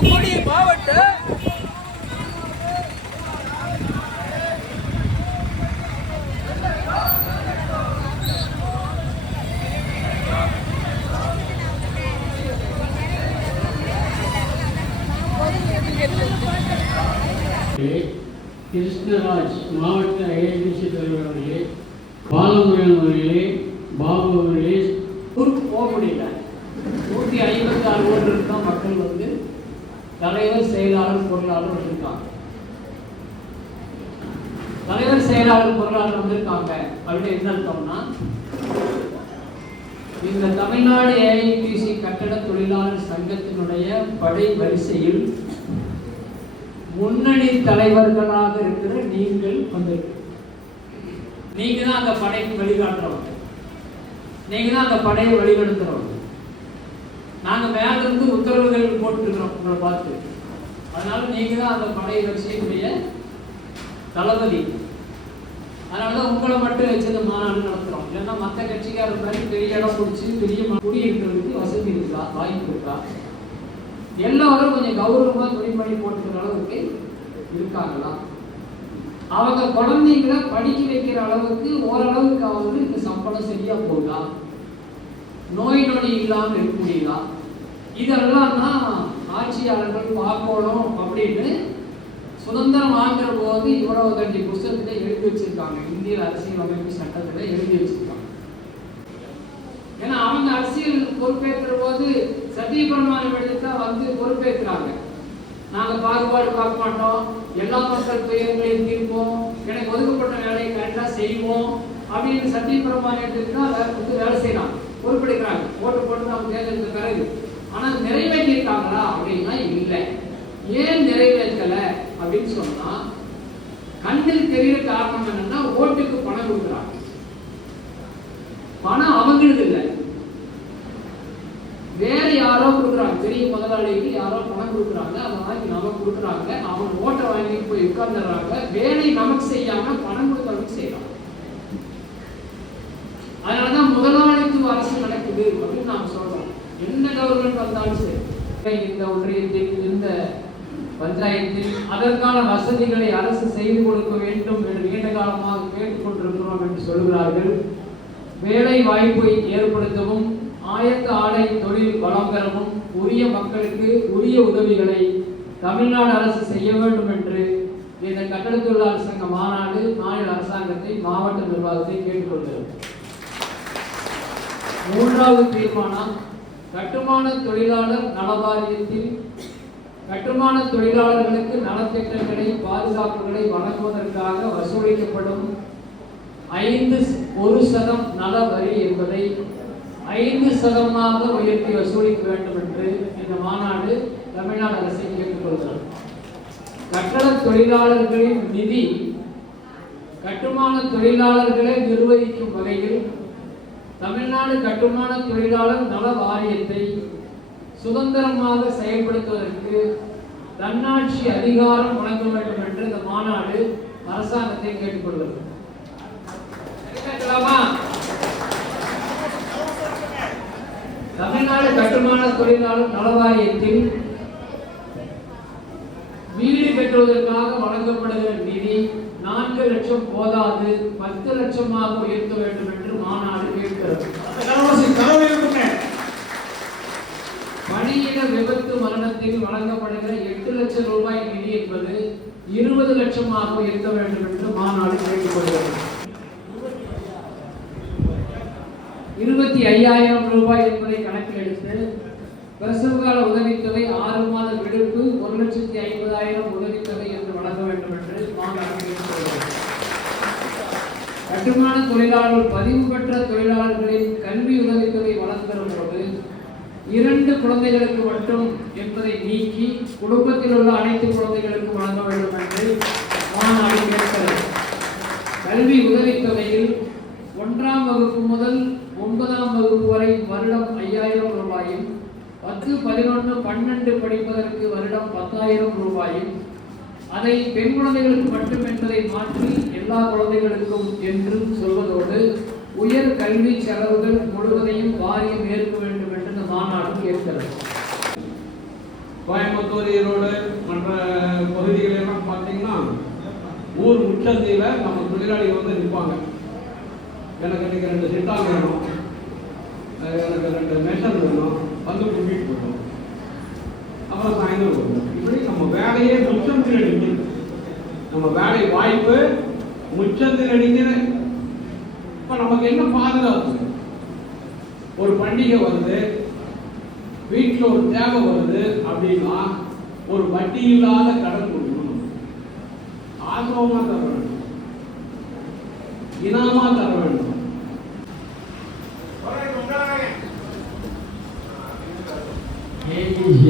தூத்துக்குடி மாவட்ட கிருஷ்ணராஜ் மாவட்ட ஏஐடிசி தலைவர் அவர்களே, பாலமுருகன் அவர்களே, பாபு அவர்களே, ஊருக்கு போக முடியல. 156 ஓட்டு தான் மக்கள் வந்து தலைவர், செயலாளர், பொருளாளர் வந்திருக்காங்க. தலைவர், செயலாளர், பொருளாளர் வந்திருக்காங்க அப்படின்னு என்ன அர்த்தம்னா, இந்த தமிழ்நாடு ஏஐடிசி கட்டட தொழிலாளர் சங்கத்தினுடைய படை வரிசையில் முன்னணி தலைவர்களாக இருக்கிற நீங்கள் வந்திருக்கு. நீங்க தான் அந்த படைக்கு வழிகாட்டுறவங்க, நீங்க தான் அந்த படையை வழிநடத்துறவங்க. நாங்க மேல இருந்து உத்தரவுகள் போட்டுருக்கிறோம் உங்களை பார்த்து. அதனால நீங்க தான் அந்த படை வரிசையினுடைய தளபதி. அதனாலதான் உங்களை மட்டும் வச்சு இந்த மாநாடு நடத்துறோம். இல்லைன்னா மற்ற கட்சிக்காரர் மாதிரி பெரிய இடம் பிடிச்சி பெரிய குடியிருக்கிறதுக்கு வசதி இருக்கா, வாய்ப்பு இருக்கா? எல்லாரும் கொஞ்சம் கௌரவமா துணிமணி போட்டுக்கிற அளவுக்கு இருக்காங்களா? அவங்க குழந்தைங்களை படிக்க வைக்கிற அளவுக்கு ஓரளவுக்கு அவங்க இந்த சம்பளம் சரியா போகுதா? நோய் நொடி இல்லாமல் இருக்க முடியுதா? இதெல்லாம் தான் ஆட்சியாளர்கள் பார்க்கணும் அப்படின்னு சுதந்திரம் வாங்குற போது இவ்வளவு தண்டி புத்தகத்துல எழுதி வச்சிருக்காங்க. இந்திய அரசியல் அமைப்பு சட்டத்துல எழுதி வச்சிருக்காங்க. ஏன்னா அவங்க அரசியல் பொறுப்பேற்கிற போது சத்தியபிரமாணம் எடுத்துட்டா வந்து பொறுப்பேற்கிறாங்க. நாங்க பாகுபாடு பார்க்க மாட்டோம், எல்லா மக்கள் துயரங்களையும் தீர்ப்போம், எனக்கு ஒதுக்கப்பட்ட வேலையை கரெக்டா செய்வோம் அப்படின்னு சத்தியபிரமாணம் எடுத்துக்கிட்டா வேலை செய்யலாம், பொறுப்பெடுக்கிறாங்க. ஓட்டு போட்டு அவங்க தேர்ந்தெடுத்த பிறகு. ஆனா நிறைவேற்றிருக்காங்களா அப்படின்னா இல்லை. ஏன் நிறைவேற்றல அப்படின்னு சொன்னா, கண்ணில் தெரிகிற காரணம் என்னன்னா, ஓட்டுக்கு பணம் கொடுக்குறாங்க. பணம் அவங்களுக்கு இல்லை, வேற யாரோ கொடுக்குறாங்க. பெரிய முதலாளிக்கு யாரோ பணம் கொடுக்குறாங்க, அதை வாங்கி நமக்கு கொடுக்குறாங்க. அவங்க ஓட்டை வாங்கி போய் உட்கார்ந்துடுறாங்க. வேலை நமக்கு செய்யாம பணம் கொடுத்தவங்க செய்யறாங்க. அதனாலதான் முதலாளித்துவ அரசு நடக்குது அப்படின்னு நாம சொல்றோம். என்ன கவர்மெண்ட் வந்தாலும் சரி, இந்த ஒன்றியத்தில், இந்த பஞ்சாயத்தில் அதற்கான வசதிகளை அரசு செய்து கொடுக்க வேண்டும் என்று நீண்ட காலமாக கேட்டுக்கொண்டிருக்கிறோம் என்று சொல்கிறார்கள். வேலை வாய்ப்பை ஏற்படுத்தவும், ஆயத்த ஆடை தொழில் வளம் பெறவும், உரிய மக்களுக்கு உரிய உதவிகளை தமிழ்நாடு அரசு செய்ய வேண்டும் என்று இந்த கட்டட தொழிலாளர் சங்க மாநாடு மாநில அரசாங்கத்தை, மாவட்ட நிர்வாகத்தை கேட்டுக்கொள்கிறது. மூன்றாவது தீர்மானம், கட்டுமான தொழிலாளர் நல வாரியத்தில் கட்டுமான தொழிலாளர்களுக்கு நலத்திட்டங்களை, பாதுகாப்புகளை வழங்குவதற்காக வசூலிக்கப்படும் 5% நல வரி என்பதை 5% உயர்த்தி வசூலிக்க வேண்டும் என்று இந்த மாநாடு தமிழ்நாடு அரசை கேட்டுக்கொள்கிறது. கட்டட தொழிலாளர்களின் நிதி கட்டுமான தொழிலாளர்களை நிர்வகிக்கும் வகையில் தமிழ்நாடு கட்டுமான தொழிலாளர் நல வாரியத்தை சுதந்திரமாக செயல்படுத்துவதற்கு தன்னாட்சி அதிகாரம் வழங்க வேண்டும் என்று இந்த மாநாடு அரசாங்கத்தை கேட்டுக்கொள்கிறது. தமிழ்நாடு கட்டுமான தொழிலாளர் நல வாரியத்தில் வீடு கட்டுவதற்காக வழங்கப்படுகிற நிதி 4 லட்சம் போதாது, 10 லட்சமாக உயர்த்த வேண்டும் என்று மாநாடு கேட்கிறது. பணியிட விபத்து மரணத்தில் வழங்கப்படுகிற 8 லட்சம் ரூபாய் நிதி என்பது 20 லட்சமாக உயர்த்த வேண்டும் என்று மாநாடு கேட்டுக்கொள்கிறது. 25,000 ரூபாய் என்பதை கணக்கில் எடுத்து பிரசவகால உதவித்தொகை, 6 மாத விடுப்பு, 1,50,000 உதவித்தொகை என்று வழங்க வேண்டும் என்று மாநாடு கேட்டுக்கொள்கிறது. கட்டுமான தொழிலாளர்கள் பதிவு பெற்ற தொழிலாளர்களின் கல்வி உதவித்தொகை வழங்குகிற போது 2 குழந்தைகளுக்கு மட்டும் என்பதை நீக்கி குடும்பத்தில் உள்ள அனைத்து குழந்தைகளுக்கும் வழங்க வேண்டும் என்று மாநாடு கேட்கிறது. கல்வி உதவித்தொகையில் 1ஆம் வகுப்பு முதல் 9ஆம் வகுப்பு வரை வருடம் 5,000 ரூபாயும், 10, 11, 12 படிப்பதற்கு வருடம் 10,000 ரூபாயும், அதை பெண் குழந்தைகளுக்கு மட்டும் என்பதை மாற்றி எல்லா குழந்தைகளுக்கும் என்று சொல்வதோடு உயர் கல்வி செலவுகள் முழுவதையும் வாரியம் ஏற்க வேண்டும் என்று இந்த மாநாடு கேட்கிறது. கோயம்புத்தூர், ஈரோடு மற்ற பகுதிகளெல்லாம் பார்த்தீங்கன்னா ஊர் முச்சந்தியில் நம்ம தொழிலாளிகள் வந்து நிற்பாங்க. எனக்கு இன்னைக்கு 2 சிட்டால் வேணும், எனக்கு 2 மேஷன் வேணும், வந்து கூட்டிகிட்டு போயிடும். அப்புறம் சாயந்தரம் வரும். இப்படி நம்ம வேலையே முச்சந்தில் அடிக்கிறது. நம்ம வேலை வாய்ப்பு முச்சந்தில் அடிக்கிற. இப்போ நமக்கு என்ன பாதுகாப்பு? ஒரு பண்டிகை வருது, வீட்டில் ஒரு தேவை வருது அப்படின்னா ஒரு வட்டி இல்லாத கடன் கொடுக்கணும், ஆர்வமா தர வேண்டும், இனாமா தர வேண்டும். ABCD